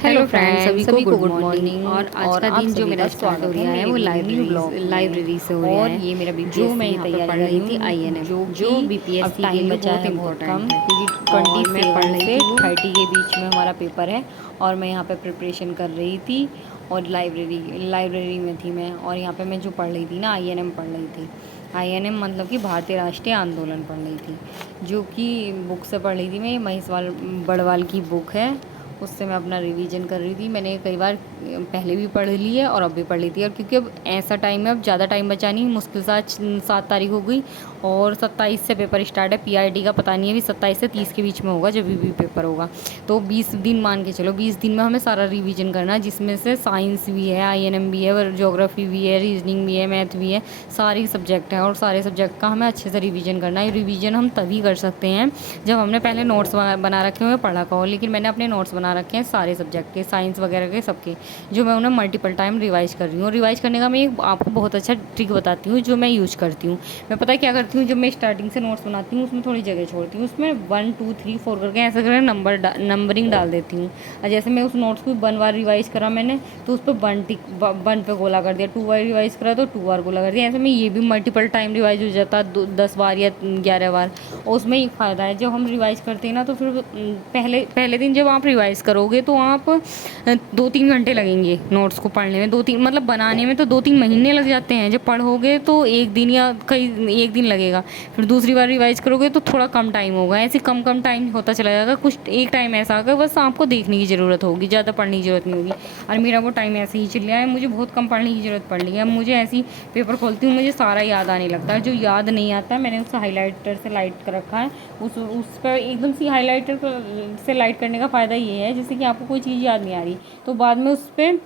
Hello friends, सभी को good morning. और आज का दिन जो मेरा स्टार्ट हो रहा है वो लाइब्रेरी से हो रहा और है। ये मेरा जो बीपीएससी मैं यहाँ पे तैयारी पढ़ कर रही रही थी हूँ, आईएनएम, जो जो कि अब बीपीएससी के टाइम लिए बचा बहुत है बहुत कम, इम्पोर्टेंट है। क्योंकि और मैं पढ़ 27 रही से थी 30 के बीच में हमारा पेपर है। और मैं यहाँ पे प्रिपरेशन कर रही थी और लाइब्रेरी में थी मैं। और यहाँ पे मैं जो पढ़ रही थी ना, आईएनएम पढ़ रही थी। आईएनएम मतलब कि भारतीय राष्ट्रीय आंदोलन पढ़ रही थी, जो कि बुक से पढ़ रही थी मैं। महेश बड़वाल की बुक है, उससे मैं अपना रिवीजन कर रही थी। मैंने कई बार पहले भी पढ़ ली है और अब भी पढ़ ली थी। और क्योंकि अब ऐसा टाइम है, अब ज़्यादा टाइम बचा नहीं, मुश्किल से आज 7 तारीख हो गई और 27 से पेपर स्टार्ट है। पीआरटी का पता नहीं है, अभी 27 से 30 के बीच में होगा जब भी पेपर होगा। तो 20 दिन मान के चलो, 20 दिन में हमें सारा रिवीजन करना है, जिसमें से साइंस भी है, आईएनएम भी है, ज्योग्राफी भी है, रीजनिंग भी है, मैथ भी है, सारे सब्जेक्ट हैं। और सारे सब्जेक्ट का हमें अच्छे से रिवीजन करना है। रिवीजन हम तभी कर सकते हैं जब हमने पहले नोट्स बना रखे हुए पढ़ा का हो। लेकिन मैंने अपने नोट्स बना रखे हैं सारे सब्जेक्ट के, साइंस वगैरह के सबके, जो मैं उन्हें मल्टीपल टाइम रिवाइज कर रही हूँ। रिवाइज करने का मैं एक आपको बहुत अच्छा ट्रिक बताती हूँ जो मैं यूज करती हूँ। मैं पता है क्या करती हूँ, जब मैं स्टार्टिंग से नोट्स बनाती हूँ उसमें थोड़ी जगह छोड़ती हूँ, उसमें 1 2 3 4 करके ऐसे करके नंबरिंग डाल देती हूँ। और जैसे मैं उस नोट्स को 1 बार रिवाइज करा मैंने, तो उस पर 1 पे गोला कर दिया। 2 बार रिवाइज करा तो 2 बार गोला कर दिया। ऐसे में ये भी मल्टीपल टाइम रिवाइज हो जाता है, 10 बार या 11 बार। और उसमें एक फ़ायदा है, जब हम रिवाइज करते हैं ना, तो फिर पहले पहले दिन जब आप रिवाइज करोगे तो आप 2-3 घंटे लगेंगे नोट्स को पढ़ने में। 2-3 मतलब बनाने में तो 2-3 महीने लग जाते हैं। जब पढ़ोगे तो 1 दिन या कई 1 दिन लगेगा। फिर दूसरी बार रिवाइज करोगे तो थोड़ा कम टाइम होगा। ऐसे कम कम टाइम होता चला जाएगा। कुछ एक टाइम ऐसा आएगा बस आपको देखने की ज़रूरत होगी, ज़्यादा पढ़ने की ज़रूरत नहीं होगी। और मेरा वो टाइम ऐसे ही चल रहा है, मुझे बहुत कम पढ़ने की ज़रूरत पड़ रही है। अब मुझे ऐसी पेपर खोलती हूँ, मुझे सारा याद आने लगता है। जो याद नहीं आता है, मैंने उसे हाईलाइटर से लाइट कर रखा है। उस पर एकदम सी हाईलाइटर से लाइट करने का फ़ायदा ये है, जैसे कि आपको कोई चीज़ याद नहीं आ रही तो बाद में उस पर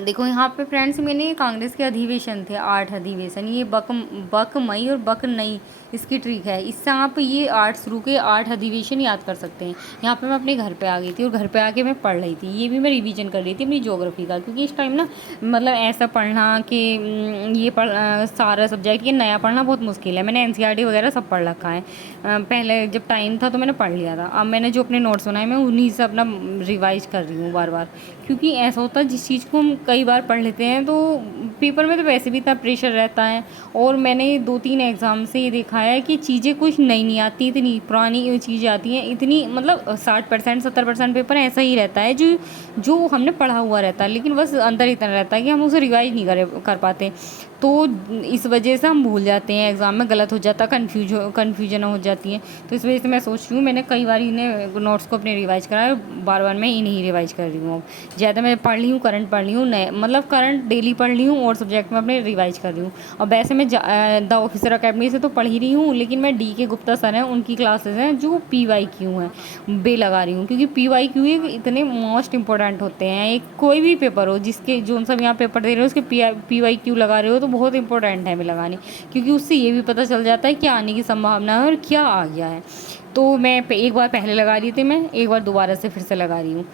देखो यहाँ पे फ्रेंड्स, मैंने कांग्रेस के अधिवेशन थे, 8 अधिवेशन। ये बक मई और बक नई इसकी ट्रिक है। इससे आप ये 8 शुरू के 8 अधिवेशन याद कर सकते हैं। यहाँ पे मैं अपने घर पे आ गई थी और घर पे आके मैं पढ़ रही थी। ये भी मैं रिवीजन कर रही थी अपनी ज्योग्राफी का, क्योंकि इस टाइम ना मतलब ऐसा पढ़ना कि ये सारा सब्जेक्ट ये नया पढ़ना बहुत मुश्किल है। मैंने एनसीईआरटी वगैरह सब पढ़ रखा है। पहले जब टाइम था तो मैंने पढ़ लिया था। अब मैंने जो अपने नोट्स बनाए मैं उन्हीं से अपना रिवाइज कर रही हूँ बार बार। क्योंकि ऐसा होता है, जिस चीज़ को हम कई बार पढ़ लेते हैं तो पेपर में तो वैसे भी इतना प्रेशर रहता है। और मैंने 2-3 एग्ज़ाम से ये देखा है कि चीज़ें कुछ नई नहीं आती, इतनी पुरानी चीज़ें आती हैं। इतनी मतलब 60% 70% पेपर ऐसा ही रहता है जो जो हमने पढ़ा हुआ रहता है, लेकिन बस अंदर इतना रहता है कि हम उसे रिवाइज नहीं कर पाते। तो इस वजह से हम भूल जाते हैं, एग्ज़ाम में गलत हो जाता, कन्फ्यूजन हो जाती है। तो इस वजह से मैं सोच रही हूँ, मैंने कई बार इन्हें नोट्स को अपने रिवाइज करा है, बार बार मैं इन्हीं रिवाइज कर रही हूँ। अब ज़्यादा मैं पढ़ ली हूँ, करंट पढ़ ली हूँ, नए मतलब करंट डेली पढ़ ली हूँ और सब्जेक्ट में अपने रिवाइज कर रही हूँ। और वैसे मैं द ऑफिसर अकेडमी से तो पढ़ ही रही हूँ, लेकिन मैं डी के गुप्ता सर हैं, उनकी क्लासेस हैं जो PYQ हैं, बे लगा रही हूँ। क्योंकि PYQ इतने मोस्ट इंपॉर्टेंट होते हैं। एक कोई भी पेपर हो, जिसके जो सब यहाँ पेपर दे रहे हो उसके PYQ लगा रहे हो तो बहुत इंपॉर्टेंट है हमें लगाने। क्योंकि उससे ये भी पता चल जाता है क्या आने की संभावना है और क्या आ गया है। तो मैं एक बार पहले लगा रही थी, मैं एक बार दोबारा से फिर से लगा रही हूँ।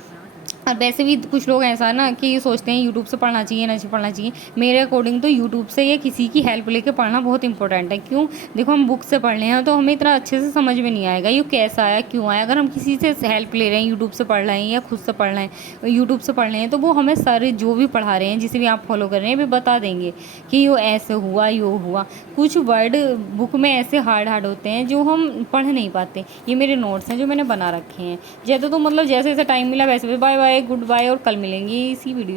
और वैसे भी कुछ लोग ऐसा ना कि ये सोचते हैं यूट्यूब से पढ़ना चाहिए, नहीं पढ़ना चाहिए। मेरे अकॉर्डिंग तो यूट्यूब से या किसी की हेल्प लेके पढ़ना बहुत इंपॉर्टेंट है। क्यों? देखो, हम बुक से पढ़ रहे हैं तो हमें इतना अच्छे से समझ में नहीं आएगा ये कैसा आया, क्यों आया। अगर हम किसी से हेल्प ले रहे हैं, यूट्यूब से पढ़ रहे हैं या खुद से पढ़ रहे हैं, यूट्यूब से पढ़ रहे हैं, तो वो हमें सारे जो भी पढ़ा रहे हैं, जिसे भी आप फॉलो कर रहे हैं, वे बता देंगे कि ये ऐसे हुआ, यो हुआ। कुछ वर्ड बुक में ऐसे हार्ड हार्ड होते हैं जो हम पढ़ नहीं पाते। ये मेरे नोट्स हैं जो मैंने बना रखे हैं। ज़्यादा तो मतलब जैसे जैसे टाइम मिला वैसे, बाय बाय, गुड बाय, और कल मिलेंगे इसी वीडियो।